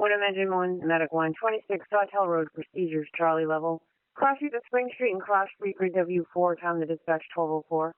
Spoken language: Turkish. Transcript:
Windham Engine 1, Medic 1, 26 Sawtell Road, procedures, Charlie level. Cross street to Spring Street and Cross Street, grid W4, time to dispatch 1204.